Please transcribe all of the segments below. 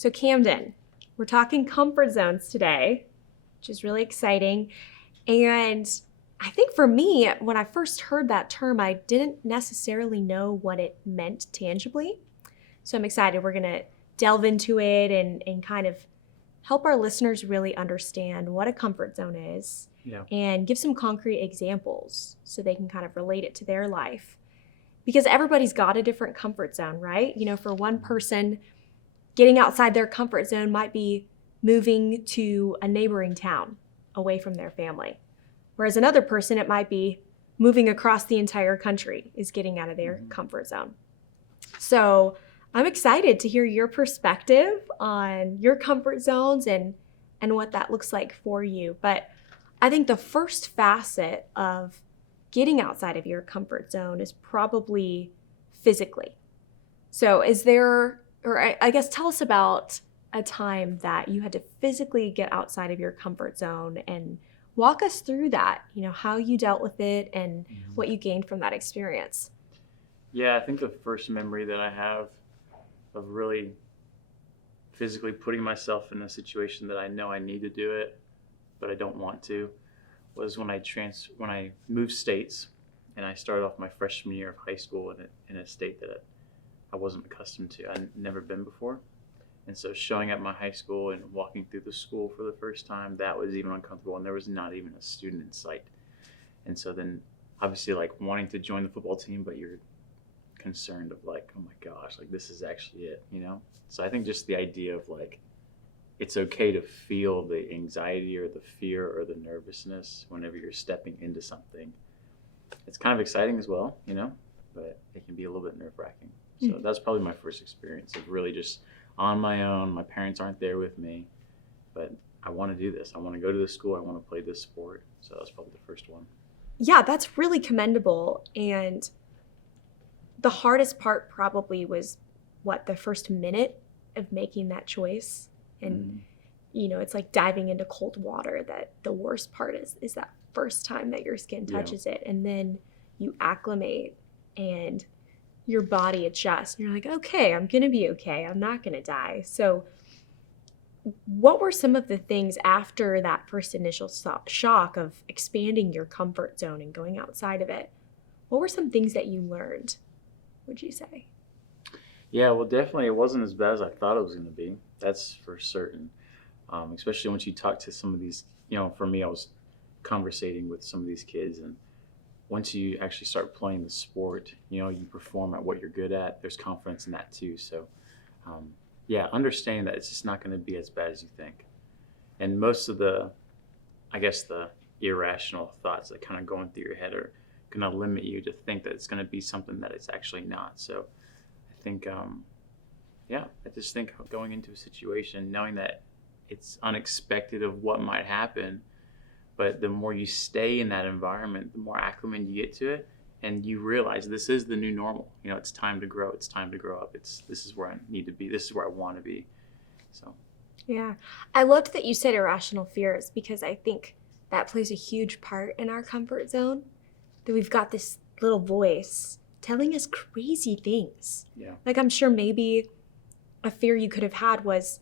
So Camden, we're talking comfort zones today, which is really exciting. And I think for me, when I first heard that term, I didn't necessarily know what it meant tangibly. So I'm excited. We're going to delve into it and kind of help our listeners really understand what a comfort zone is and give some concrete examples so they can kind of relate it to their life. Because everybody's got a different comfort zone, right? You know, for one person, getting outside their comfort zone might be moving to a neighboring town away from their family. Whereas another person, it might be moving across the entire country is getting out of their comfort zone. So I'm excited to hear your perspective on your comfort zones and what that looks like for you. But I think the first facet of getting outside of your comfort zone is probably physically. So is there, or I guess tell us about a time that you had to physically get outside of your comfort zone and walk us through that, you know, how you dealt with it and what you gained from that experience. Yeah, I think the first memory that I have of really physically putting myself in a situation that I know I need to do it, but I don't want to, was when I moved states, and I started off my freshman year of high school in a state that I wasn't accustomed to. I'd never been before. And so showing up my high school and walking through the school for the first time, that was even uncomfortable, and there was not even a student in sight. And so then obviously like wanting to join the football team, but you're concerned of like, oh my gosh, like this is actually it, you know? So I think just the idea of like, it's okay to feel the anxiety or the fear or the nervousness whenever you're stepping into something. It's kind of exciting as well, you know, but it can be a little bit nerve-wracking. So that's probably my first experience of really just on my own. My parents aren't there with me, but I want to do this. I want to go to this school. I want to play this sport. So that's probably the first one. Yeah, that's really commendable. And the hardest part probably was the first minute of making that choice. And, you know, it's like diving into cold water, that the worst part is that first time that your skin touches it. And then you acclimate and your body adjusts. And you're like, okay, I'm going to be okay. I'm not going to die. So what were some of the things after that first initial shock of expanding your comfort zone and going outside of it? What were some things that you learned, would you say? Yeah, well, definitely it wasn't as bad as I thought it was going to be. That's for certain. Especially once you talk to some of these, you know, for me, I was conversating with some of these kids, and once you actually start playing the sport, you know, you perform at what you're good at. There's confidence in that too. So, yeah, understanding that it's just not going to be as bad as you think. And most of the, I guess, the irrational thoughts that kind of going through your head are going to limit you to think that it's going to be something that it's actually not. So I think, I just think going into a situation, knowing that it's unexpected of what might happen, but the more you stay in that environment, the more acclimated you get to it, and you realize this is the new normal. You know, it's time to grow. It's time to grow up. This is where I need to be. This is where I want to be. So, yeah, I loved that you said irrational fears, because I think that plays a huge part in our comfort zone. That we've got this little voice telling us crazy things. Yeah. Like, I'm sure maybe a fear you could have had was,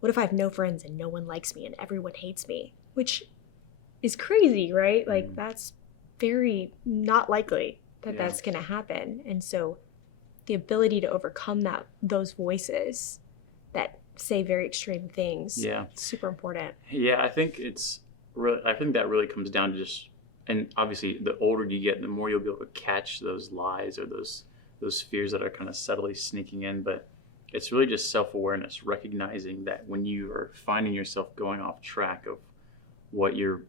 what if I have no friends and no one likes me and everyone hates me? Which is crazy, right? Like, that's very not likely that that's going to happen. And so the ability to overcome those voices that say very extreme things, super important. Yeah, I think that really comes down to just, and obviously the older you get, the more you'll be able to catch those lies or those fears that are kind of subtly sneaking in. But it's really just self-awareness, recognizing that when you are finding yourself going off track of what your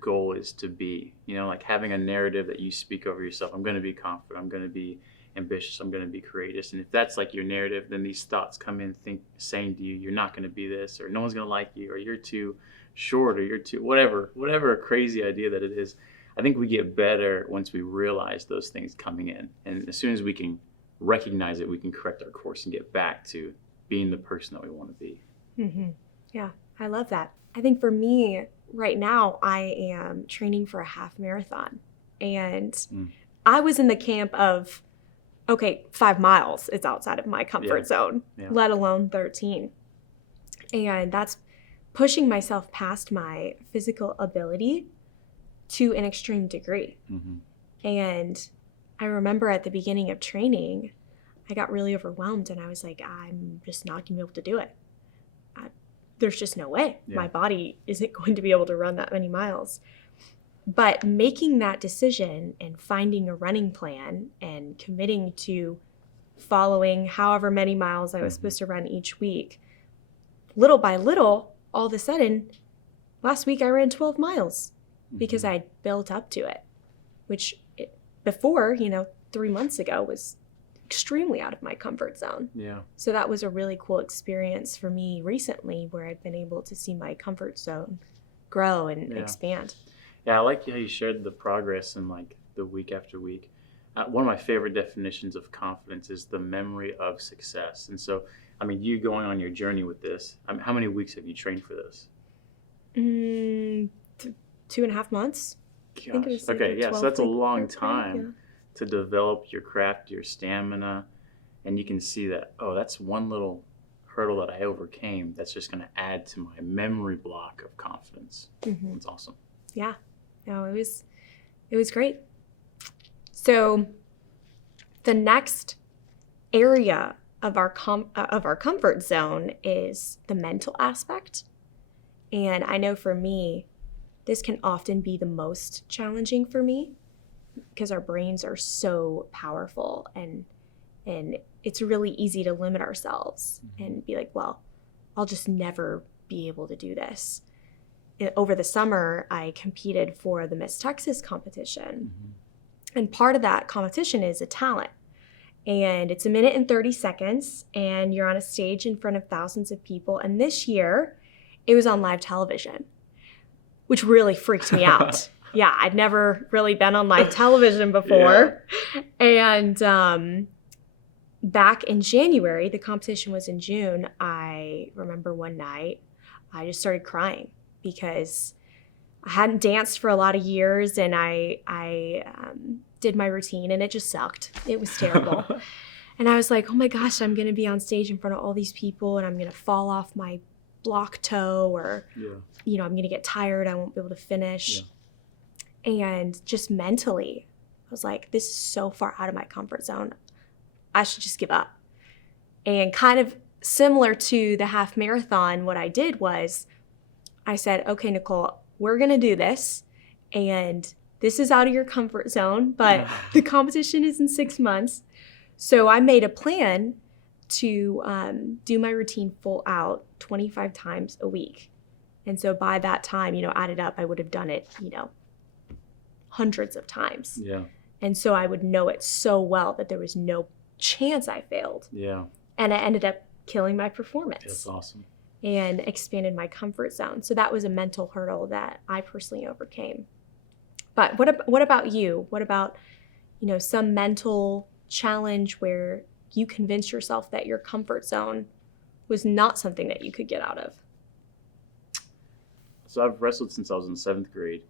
goal is to be, you know, like having a narrative that you speak over yourself. I'm going to be confident. I'm going to be ambitious. I'm going to be courageous. And if that's like your narrative, then these thoughts come in saying to you, you're not going to be this, or no one's going to like you, or you're too short, or you're too whatever crazy idea that it is. I think we get better once we realize those things coming in. And as soon as we can recognize it, we can correct our course and get back to being the person that we want to be. Mm-hmm. Yeah, I love that. I think for me right now, I am training for a half marathon. And I was in the camp of, okay, 5 miles is outside of my comfort zone, Yeah. let alone 13. And that's pushing myself past my physical ability to an extreme degree. Mm-hmm. And I remember at the beginning of training, I got really overwhelmed and I was like, I'm just not going to be able to do it. There's just no way. Yeah. My body isn't going to be able to run that many miles. But making that decision and finding a running plan and committing to following however many miles I was supposed to run each week, little by little, all of a sudden, last week I ran 12 miles because I built up to it, which before, 3 months ago was extremely out of my comfort zone. Yeah. So that was a really cool experience for me recently where I've been able to see my comfort zone grow and expand. Yeah, I like how you shared the progress and like the week after week. One of my favorite definitions of confidence is the memory of success. And so, I mean, you going on your journey with this, how many weeks have you trained for this? 2.5 months. Gosh. I think it was like okay, a yeah, so that's a 12-week long work time camp, to develop your craft, your stamina, and you can see that, oh, that's one little hurdle that I overcame that's just going to add to my memory block of confidence. Mm-hmm. It's awesome. Yeah. No, it was great. So the next area of our comfort zone is the mental aspect. And I know for me, this can often be the most challenging for me because our brains are so powerful and it's really easy to limit ourselves and be like, well, I'll just never be able to do this. Over the summer, I competed for the Miss Texas competition. And part of that competition is a talent. And it's 1 minute and 30 seconds, and you're on a stage in front of thousands of people. And this year, it was on live television, which really freaked me out. Yeah, I'd never really been on live television before. Yeah. And back in January, the competition was in June, I remember one night, I just started crying because I hadn't danced for a lot of years, and I did my routine, and it just sucked. It was terrible. And I was like, oh my gosh, I'm going to be on stage in front of all these people, and I'm going to fall off my block toe, or, I'm going to get tired. I won't be able to finish. Yeah. And just mentally, I was like, this is so far out of my comfort zone. I should just give up. And kind of similar to the half marathon, what I did was I said, okay, Nicole, we're going to do this. And this is out of your comfort zone, but the competition is in 6 months. So I made a plan to do my routine full out 25 times a week. And so by that time, added up, I would have done it, hundreds of times. Yeah. And so I would know it so well that there was no chance I failed. Yeah. And I ended up killing my performance. That's awesome. And expanded my comfort zone. So that was a mental hurdle that I personally overcame. But what about you? What about, some mental challenge where you convinced yourself that your comfort zone was not something that you could get out of? So I've wrestled since I was in 7th grade,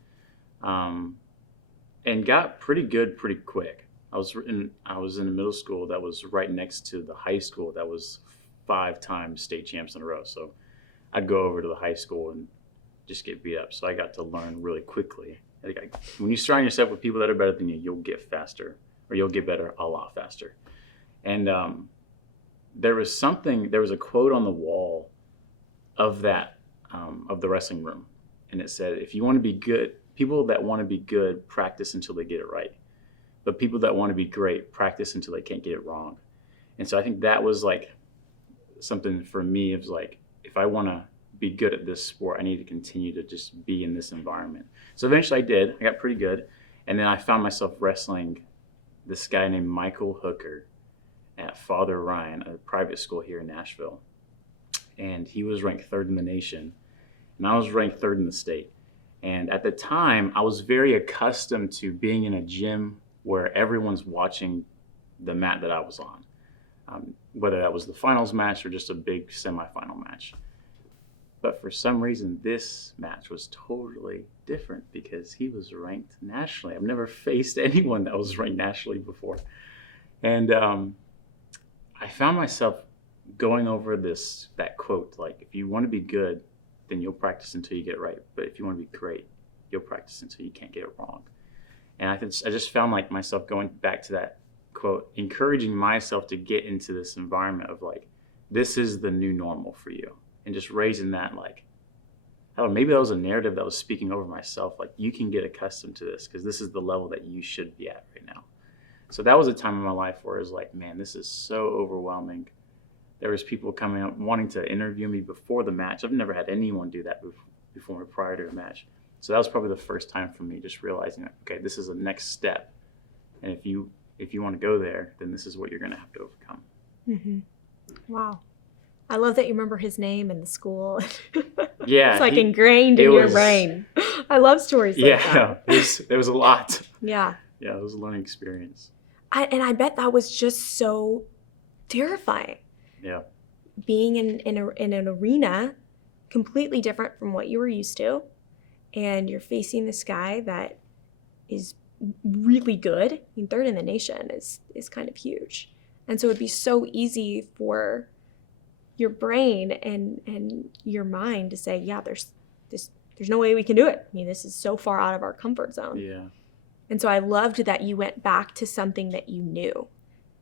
and got pretty good pretty quick. I was in a middle school that was right next to the high school that was 5 times state champs in a row. So I'd go over to the high school and just get beat up. So I got to learn really quickly. When you surround yourself with people that are better than you, you'll get faster, or you'll get better a lot faster. And there was a quote on the wall of that, of the wrestling room. And it said, if you want to be good, people that want to be good practice until they get it right. But people that want to be great practice until they can't get it wrong. And so I think that was like something for me. It was like, if I want to be good at this sport, I need to continue to just be in this environment. So eventually I did. I got pretty good. And then I found myself wrestling this guy named Michael Hooker at Father Ryan, a private school here in Nashville. And he was ranked 3rd in the nation, and I was ranked 3rd in the state. And at the time, I was very accustomed to being in a gym where everyone's watching the mat that I was on, whether that was the finals match or just a big semifinal match. But for some reason, this match was totally different because he was ranked nationally. I've never faced anyone that was ranked nationally before. And I found myself going over that quote, like, if you want to be good, then you'll practice until you get it right. But if you want to be great, you'll practice until you can't get it wrong. And I just found like myself going back to that quote, encouraging myself to get into this environment of like, this is the new normal for you. And just raising that, like, I don't know, maybe that was a narrative that was speaking over myself. Like, you can get accustomed to this because this is the level that you should be at right now. So that was a time in my life where it was like, man, this is so overwhelming. There was people coming up wanting to interview me before the match. I've never had anyone do that before or prior to a match. So that was probably the first time for me just realizing that, okay, this is a next step. And if you want to go there, then this is what you're going to have to overcome. Mm-hmm. Wow. I love that you remember his name and the school. Yeah. It's like ingrained in your brain. I love stories like that. Yeah, there was a lot. Yeah. Yeah, it was a learning experience. And I bet that was just so terrifying. Yeah. Being in an arena completely different from what you were used to, and you're facing this guy that is really good. I mean, third in the nation is kind of huge. And so it'd be so easy for your brain and your mind to say, yeah, there's no way we can do it. I mean, this is so far out of our comfort zone. Yeah. And so I loved that you went back to something that you knew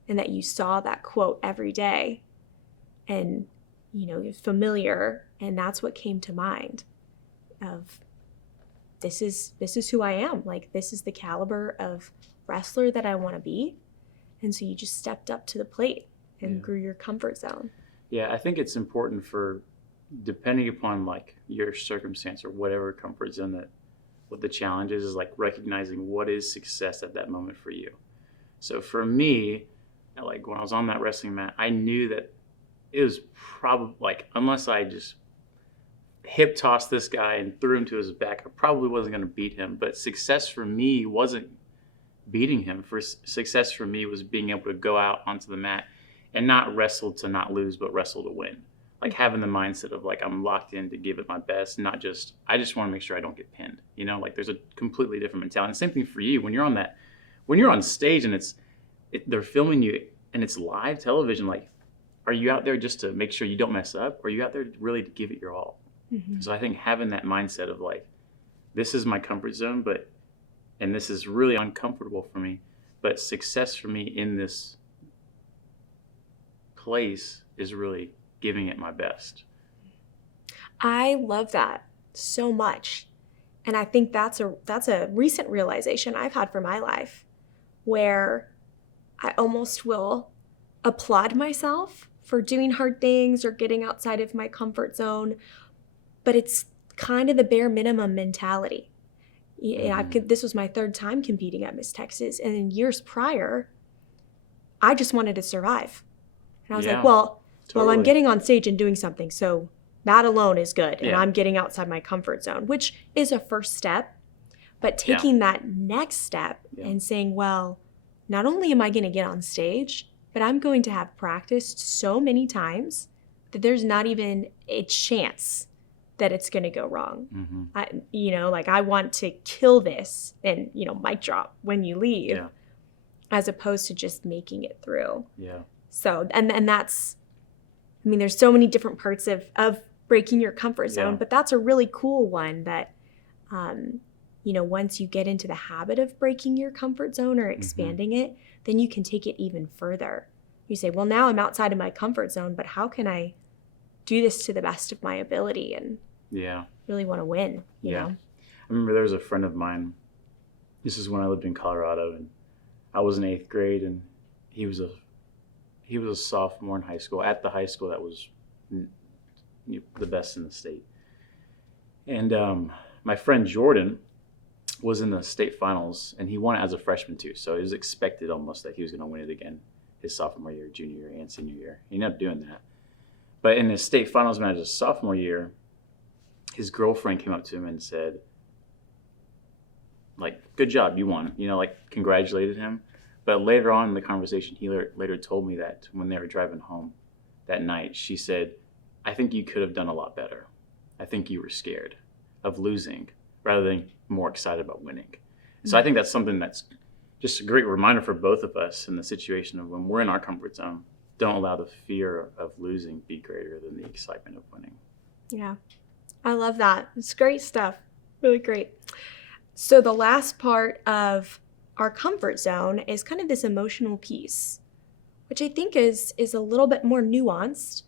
and that you saw that quote every day and, it was familiar. And that's what came to mind of this is who I am. Like, this is the caliber of wrestler that I want to be. And so you just stepped up to the plate and grew your comfort zone. Yeah, I think it's important for, depending upon like your circumstance or whatever comfort zone that what the challenge is like recognizing what is success at that moment for you. So for me, like when I was on that wrestling mat, I knew that it was probably like, unless I just hip tossed this guy and threw him to his back, I probably wasn't going to beat him. But success for me wasn't beating him. Success for me was being able to go out onto the mat and not wrestle to not lose, but wrestle to win. Like having the mindset of like, I'm locked in to give it my best, not just, I just want to make sure I don't get pinned. Like there's a completely different mentality. And same thing for you when you're on stage and they're filming you and it's live television, like, are you out there just to make sure you don't mess up? Or are you out there really to give it your all? Mm-hmm. So I think having that mindset of like, this is my comfort zone, and this is really uncomfortable for me, but success for me in this place is really giving it my best. I love that so much. And I think that's a recent realization I've had for my life where I almost will applaud myself for doing hard things or getting outside of my comfort zone, but it's kind of the bare minimum mentality. This was my third time competing at Miss Texas, and in years prior, I just wanted to survive. And I was like, well, I'm getting on stage and doing something, so that alone is good, and I'm getting outside my comfort zone, which is a first step, but taking that next step and saying, well, not only am I going to get on stage, but I'm going to have practiced so many times that there's not even a chance that it's going to go wrong. Mm-hmm. I want to kill this and, mic drop when you leave as opposed to just making it through. Yeah. So, and that's, there's so many different parts of breaking your comfort zone, but that's a really cool one that, once you get into the habit of breaking your comfort zone or expanding it, then you can take it even further. You say, well, now I'm outside of my comfort zone, but how can I do this to the best of my ability and really want to win, you know? I remember there was a friend of mine, this is when I lived in Colorado, and I was in 8th grade, and he was a sophomore in high school, at the high school that was the best in the state. And my friend Jordan was in the state finals, and he won it as a freshman too. So it was expected almost that he was going to win it again his sophomore year, junior year, and senior year. He ended up doing that. But in his state finals match his sophomore year, his girlfriend came up to him and said, like, good job, you won. Congratulated him. But later on in the conversation, he later told me that when they were driving home that night, she said, I think you could have done a lot better. I think you were scared of losing rather than more excited about winning. So I think that's something that's just a great reminder for both of us in the situation of when we're in our comfort zone, don't allow the fear of losing be greater than the excitement of winning. Yeah, I love that. It's great stuff. Really great. So the last part of our comfort zone is kind of this emotional piece, which I think is a little bit more nuanced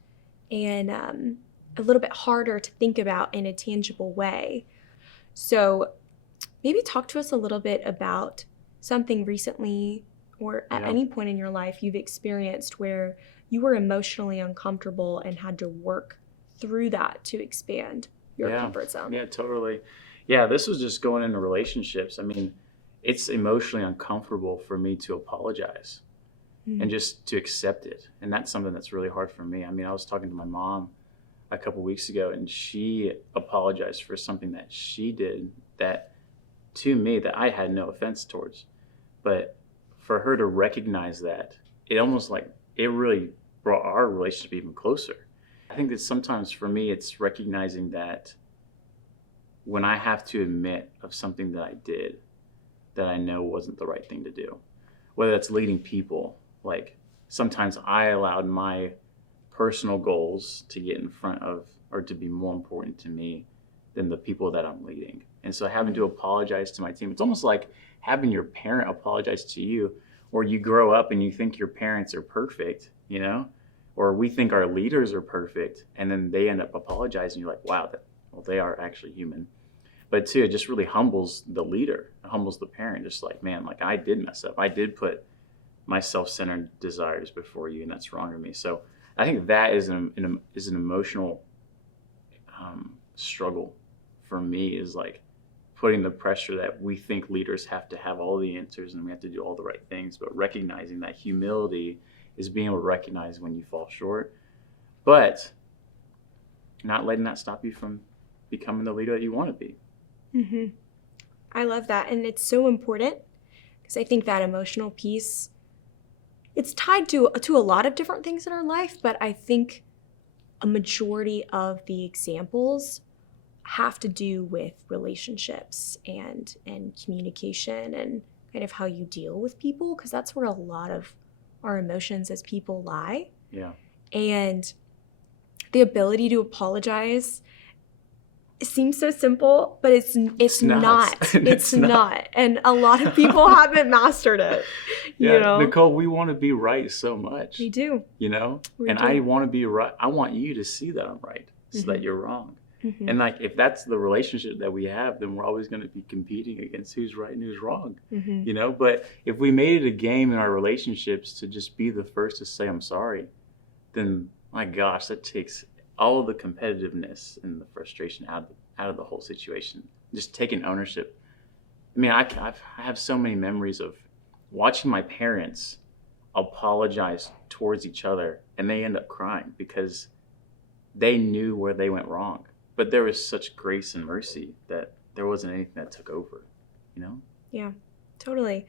and a little bit harder to think about in a tangible way. So maybe talk to us a little bit about something recently or at any point in your life you've experienced where you were emotionally uncomfortable and had to work through that to expand your comfort zone. Yeah, totally. Yeah, this was just going into relationships. I mean, it's emotionally uncomfortable for me to apologize and just to accept it. And that's something that's really hard for me. I mean, I was talking to my mom a couple weeks ago, and she apologized for something that she did that to me that I had no offense towards. But for her to recognize that, it almost like it really brought our relationship even closer. I think that sometimes for me, it's recognizing that when I have to admit of something that I did that I know wasn't the right thing to do, whether that's leading people, like sometimes I allowed my personal goals to get in front of or to be more important to me than the people that I'm leading. And so having to apologize to my team, it's almost like having your parent apologize to you, or you grow up and you think your parents are perfect, you know, or we think our leaders are perfect, and then they end up apologizing. You're like, wow, they are actually human. But too, it just really humbles the leader, it humbles the parent. Just like, man, like I did mess up. I did put my self-centered desires before you, and that's wrong of me. So I think that is an emotional struggle for me, is like putting the pressure that we think leaders have to have all the answers and we have to do all the right things, but recognizing that humility is being able to recognize when you fall short, but not letting that stop you from becoming the leader that you want to be. Mm-hmm. I love that. And it's so important because I think that emotional piece, it's tied to a lot of different things in our life, but I think a majority of the examples have to do with relationships and communication and kind of how you deal with people, because that's where a lot of our emotions as people lie. Yeah. And the ability to apologize, it seems so simple, but it's not. It's not. And a lot of people haven't mastered it. You know? Nicole, we want to be right so much. We do. You know? We do. I want to be right. I want you to see that I'm right, so that you're wrong. Mm-hmm. And like, if that's the relationship that we have, then we're always going to be competing against who's right and who's wrong. Mm-hmm. You know? But if we made it a game in our relationships to just be the first to say I'm sorry, then my gosh, that takes all of the competitiveness and the frustration out of the whole situation. Just taking ownership. I mean, I have so many memories of watching my parents apologize towards each other, and they end up crying because they knew where they went wrong. But there was such grace and mercy that there wasn't anything that took over, you know? Yeah, totally.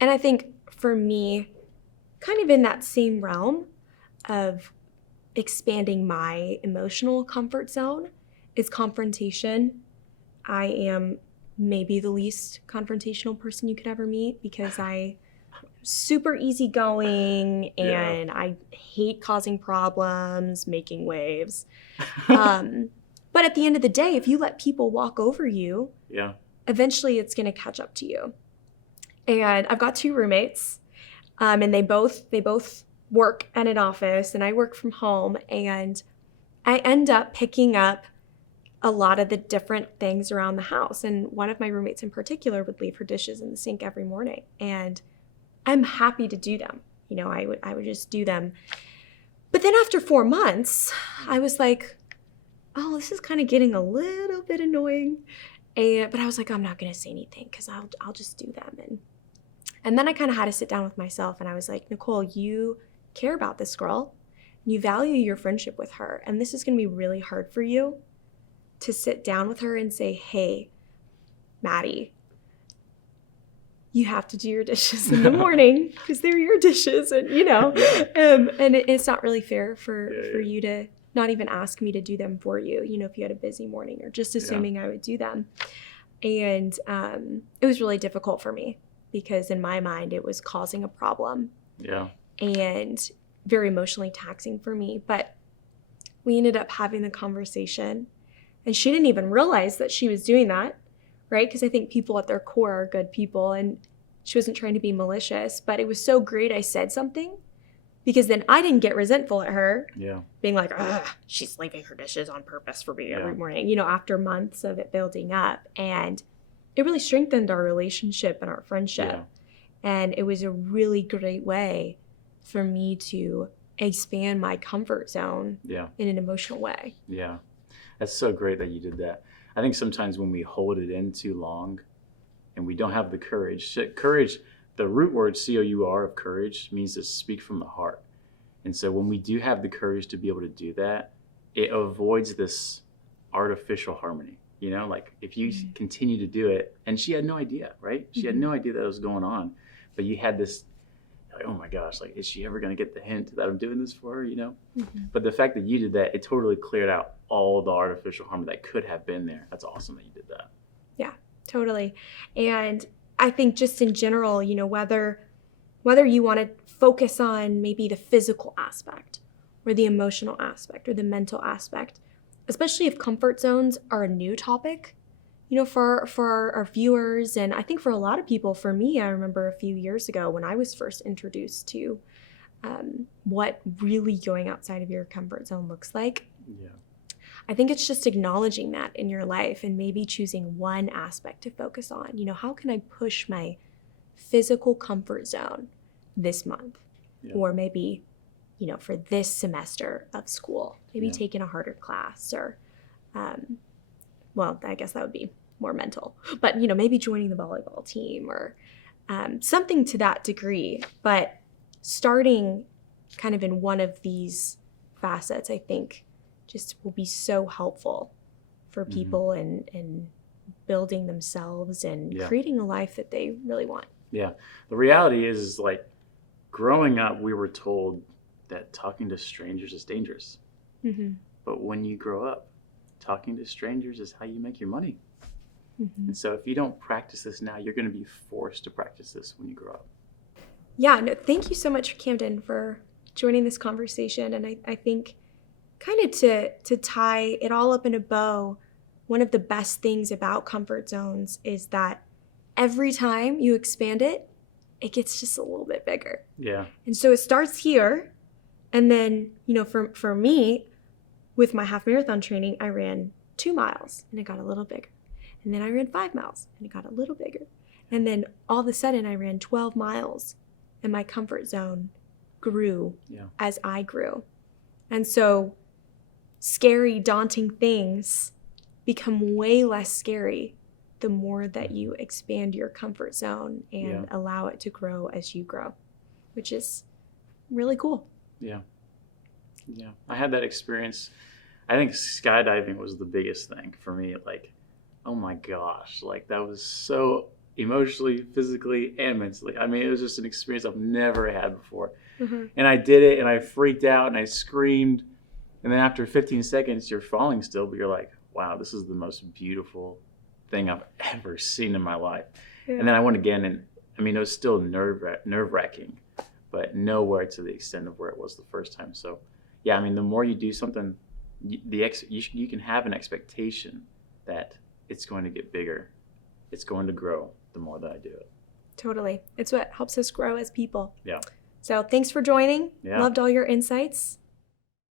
And I think for me, kind of in that same realm of expanding my emotional comfort zone is confrontation. I am maybe the least confrontational person you could ever meet because I'm super easygoing and I hate causing problems, making waves. But at the end of the day, if you let people walk over you, eventually it's going to catch up to you. And I've got 2 roommates, and they both work at an office, and I work from home, and I end up picking up a lot of the different things around the house. And one of my roommates in particular would leave her dishes in the sink every morning, and I'm happy to do them. You know, I would just do them. But then after 4 months, I was like, oh, this is kind of getting a little bit annoying. But I was like, I'm not going to say anything because I'll just do them. And then I kind of had to sit down with myself, and I was like, Nicole, you care about this girl. You value your friendship with her. And this is going to be really hard for you to sit down with her and say, hey, Maddie, you have to do your dishes in the morning because they're your dishes. And, you know, and it's not really fair for you to not even ask me to do them for you, you know, if you had a busy morning, or just assuming I would do them. And it was really difficult for me because in my mind it was causing a problem Yeah. and very emotionally taxing for me. But we ended up having the conversation, and she didn't even realize that she was doing that, right? Because I think people at their core are good people, and she wasn't trying to be malicious. But it was so great I said something, because then I didn't get resentful at her, Yeah. being like, ugh, she's leaving her dishes on purpose for me Yeah. every morning, after months of it building up. And it really strengthened our relationship and our friendship. Yeah. And it was a really great way for me to expand my comfort zone Yeah. in an emotional way. Yeah. That's so great that you did that. I think sometimes when we hold it in too long and we don't have the courage, the root word COUR of courage means to speak from the heart. And so when we do have the courage to be able to do that, it avoids this artificial harmony. Like if you continue to do it, and she had no idea, right? She had no idea that was going on, but you had this, like, oh my gosh, like, is she ever going to get the hint that I'm doing this for her, But the fact that you did that, it totally cleared out all the artificial harm that could have been there. That's awesome that you did that. Yeah, totally. And I think just in general, whether you want to focus on maybe the physical aspect or the emotional aspect or the mental aspect, especially if comfort zones are a new topic, for our viewers, and I think for a lot of people. For me, I remember a few years ago when I was first introduced to what really going outside of your comfort zone looks like. Yeah. I think it's just acknowledging that in your life and maybe choosing one aspect to focus on. How can I push my physical comfort zone this month? Yeah. Or maybe, for this semester of school, maybe Yeah. taking a harder class, or, well, I guess that would be more mental, but, maybe joining the volleyball team, or something to that degree. But starting kind of in one of these facets, I think, just will be so helpful for people in building themselves and Yeah. creating a life that they really want. Yeah. The reality is, like, growing up, we were told that talking to strangers is dangerous. Mm-hmm. But when you grow up, talking to strangers is how you make your money. Mm-hmm. And so if you don't practice this now, you're going to be forced to practice this when you grow up. Yeah, no, thank you so much, Camden, for joining this conversation. And I think kind of to tie it all up in a bow, one of the best things about comfort zones is that every time you expand it, it gets just a little bit bigger. Yeah. And so it starts here. And then, for me, with my half marathon training, I ran 2 miles and it got a little bigger. And then I ran 5 miles and it got a little bigger. And then all of a sudden I ran 12 miles and my comfort zone grew as I grew. And so scary, daunting things become way less scary the more that you expand your comfort zone and allow it to grow as you grow, which is really cool. Yeah. Yeah. I had that experience. I think skydiving was the biggest thing for me. Like, oh my gosh, like that was so emotionally, physically, and mentally. I mean, it was just an experience I've never had before. Mm-hmm. And I did it, and I freaked out, and I screamed. And then after 15 seconds, you're falling still, but you're like, wow, this is the most beautiful thing I've ever seen in my life. Yeah. And then I went again, and I mean, it was still nerve-wracking, but nowhere to the extent of where it was the first time. So, yeah, I mean, the more you do something, you can have an expectation that it's going to get bigger. It's going to grow the more that I do it. Totally. It's what helps us grow as people. Yeah. So thanks for joining. Yeah. Loved all your insights.